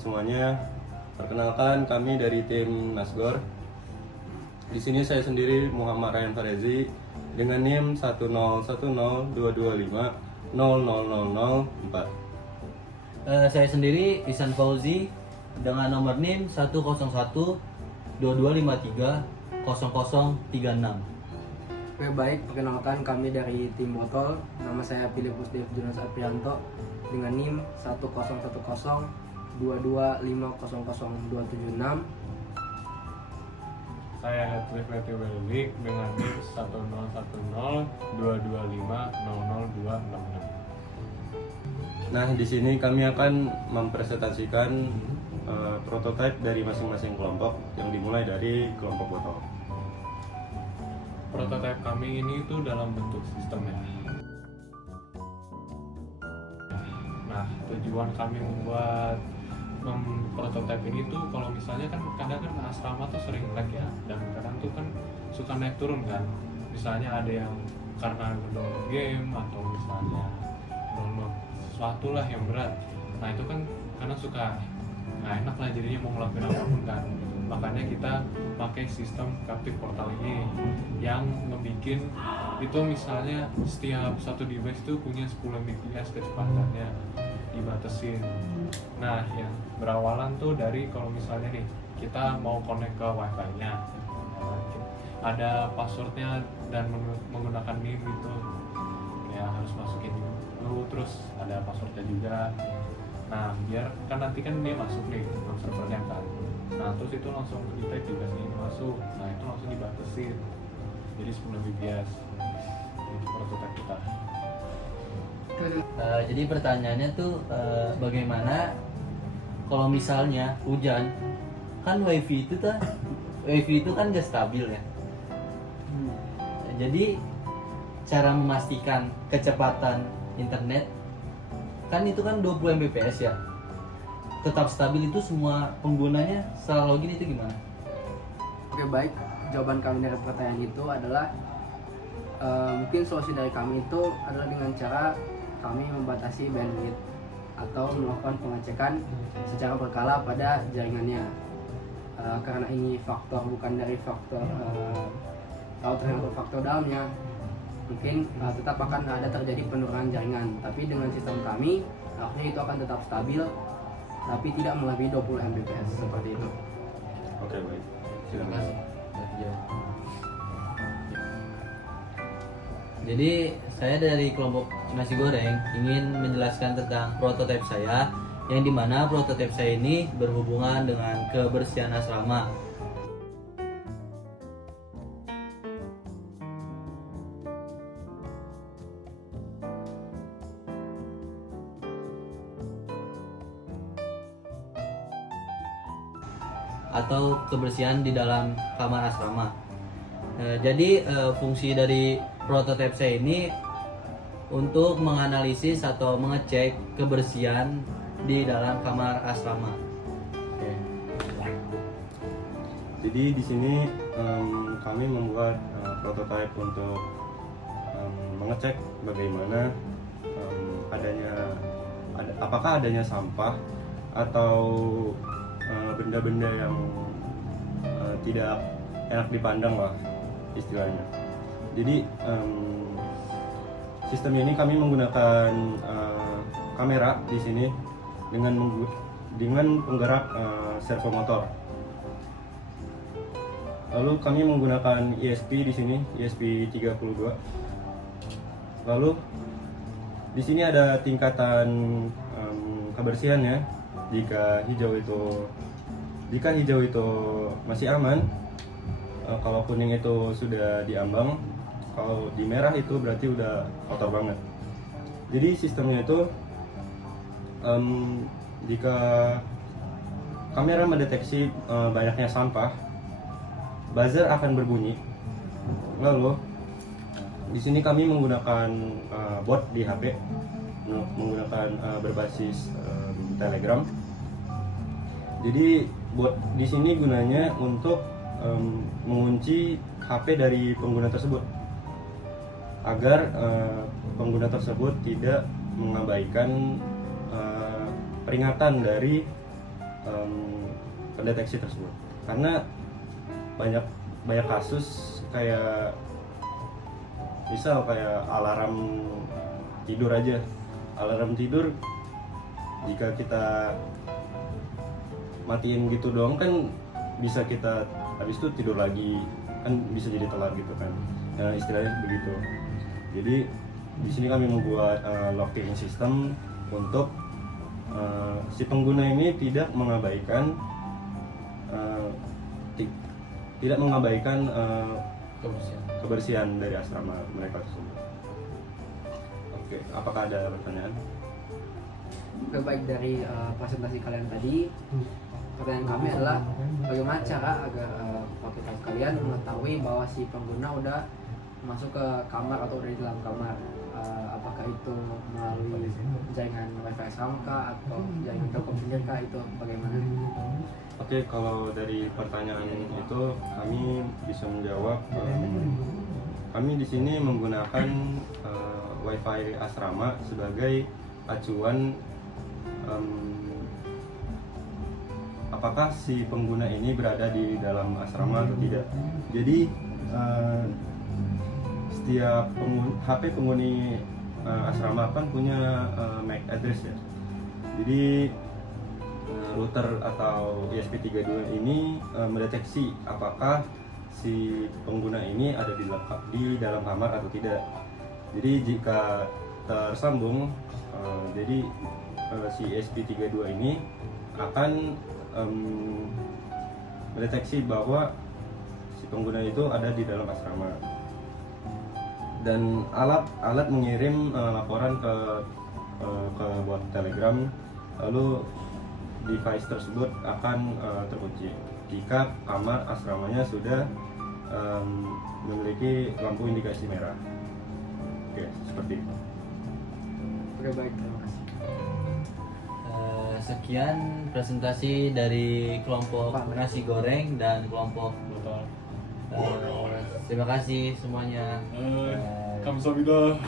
semuanya. Perkenalkan, kami dari tim Nasgor. Di sini saya sendiri Muhammad Ryan Farezi dengan NIM 1010225000004. Saya sendiri Isan Fauzi dengan nomor NIM 10122530036. Oke, baik, perkenalkan kami dari tim Botol. Nama saya Filipus Dev Jonas Aprianto dengan NIM 1010225000276. Saya Hedwig Leti Belik dengan NIM 1010225000266. Nah, di sini kami akan mempresentasikan prototipe dari masing-masing kelompok yang dimulai dari kelompok botol. Prototipe kami ini tuh dalam bentuk sistem ya. Nah, tujuan kami membuat prototipe ini tuh kalau misalnya kan kadang kan asrama tuh sering lag ya, dan kadang tuh kan suka naik turun kan. Misalnya ada yang karena download game atau misalnya download sesuatu lah yang berat. Nah itu kan karena suka nggak enak lah jadinya mau ngelakuin apapun kan. Makanya kita pakai sistem captive portal ini yang ngebikin itu misalnya setiap satu device itu punya 10 Mbps kecepatannya dibatasin. Nah yang berawalan tuh dari kalau misalnya nih kita mau connect ke wifi-nya, ada passwordnya dan menggunakan NIM gitu ya, harus masukin dulu, terus ada passwordnya juga. Nah biar kan nanti kan dia masuk nih ke servernya kan, nah terus itu langsung kita juga sini masuk, nah itu langsung dibatasin jadi 10 Mbps. Itu prototipe kita. Jadi pertanyaannya tuh bagaimana kalau misalnya hujan, kan wifi itu kan gak stabil ya. Jadi cara memastikan kecepatan internet kan itu kan 20 Mbps ya, tetap stabil itu semua penggunanya setelah login itu gimana? Oke, baik, jawaban kami dari pertanyaan itu adalah mungkin solusi dari kami itu adalah dengan cara kami membatasi bandwidth atau melakukan pengecekan secara berkala pada jaringannya. Karena ini faktor bukan dari faktor router atau faktor dalamnya, mungkin tetap akan ada terjadi penurunan jaringan. Tapi dengan sistem kami, artinya itu akan tetap stabil, tapi tidak melebihi 20 Mbps seperti itu. Oke, baik. Terima Silakan. kasih. Jadi saya dari kelompok nasi goreng ingin menjelaskan tentang prototipe saya, yang dimana prototipe saya ini berhubungan dengan kebersihan asrama. Atau kebersihan di dalam kamar asrama. Jadi fungsi dari prototipe saya ini untuk menganalisis atau mengecek kebersihan di dalam kamar asrama. Oke. Jadi di sini kami membuat prototipe untuk mengecek bagaimana apakah adanya sampah atau benda-benda yang tidak enak dipandang lah istilahnya. Jadi sistem ini kami menggunakan kamera di sini dengan penggerak servo motor. Lalu kami menggunakan ESP di sini, ESP32. Lalu di sini ada tingkatan kebersihannya. Jika hijau itu masih aman, kalau kuning itu sudah diambang, kalau di merah itu berarti udah kotor banget. Jadi sistemnya itu jika kamera mendeteksi banyaknya sampah, buzzer akan berbunyi. Lalu di sini kami menggunakan bot di HP, menggunakan berbasis Telegram. Jadi bot di sini gunanya untuk mengunci HP dari pengguna tersebut agar pengguna tersebut tidak mengabaikan peringatan dari pendeteksi tersebut. Karena banyak kasus kayak misal kayak alarm tidur aja. Alarm tidur jika kita matiin gitu doang kan bisa kita habis itu tidur lagi, kan bisa jadi telat gitu kan. Nah, istilahnya begitu. Jadi di sini kami membuat locking system untuk si pengguna ini tidak mengabaikan kebersihan dari asrama mereka tersebut. Oke, apakah ada pertanyaan? Oke, baik, dari presentasi kalian tadi, pertanyaan kami adalah bagaimana cara agar kita sekalian mengetahui bahwa si pengguna udah masuk ke kamar atau udah di dalam kamar. Apakah itu melalui jaringan wifi asrama atau jaringan telkom sendiri kah, itu bagaimana? Oke, kalau dari pertanyaan itu kami bisa menjawab. Kami di sini menggunakan wifi asrama sebagai acuan apakah si pengguna ini berada di dalam asrama atau tidak. Jadi setiap HP penghuni asrama kan punya MAC address ya. Jadi router atau ESP32 ini mendeteksi apakah si pengguna ini ada di dalam kamar atau tidak. Jadi jika tersambung, jadi si ESP32 ini akan mendeteksi bahwa si pengguna itu ada di dalam asrama. Dan alat mengirim laporan ke bot Telegram, lalu device tersebut akan terkunci jika kamar asramanya sudah memiliki lampu indikasi merah. Oke, seperti itu. Oke, baik, terima kasih. Sekian presentasi dari kelompok nasi goreng dan kelompok Betul. terima kasih semuanya. Kamsahamnida.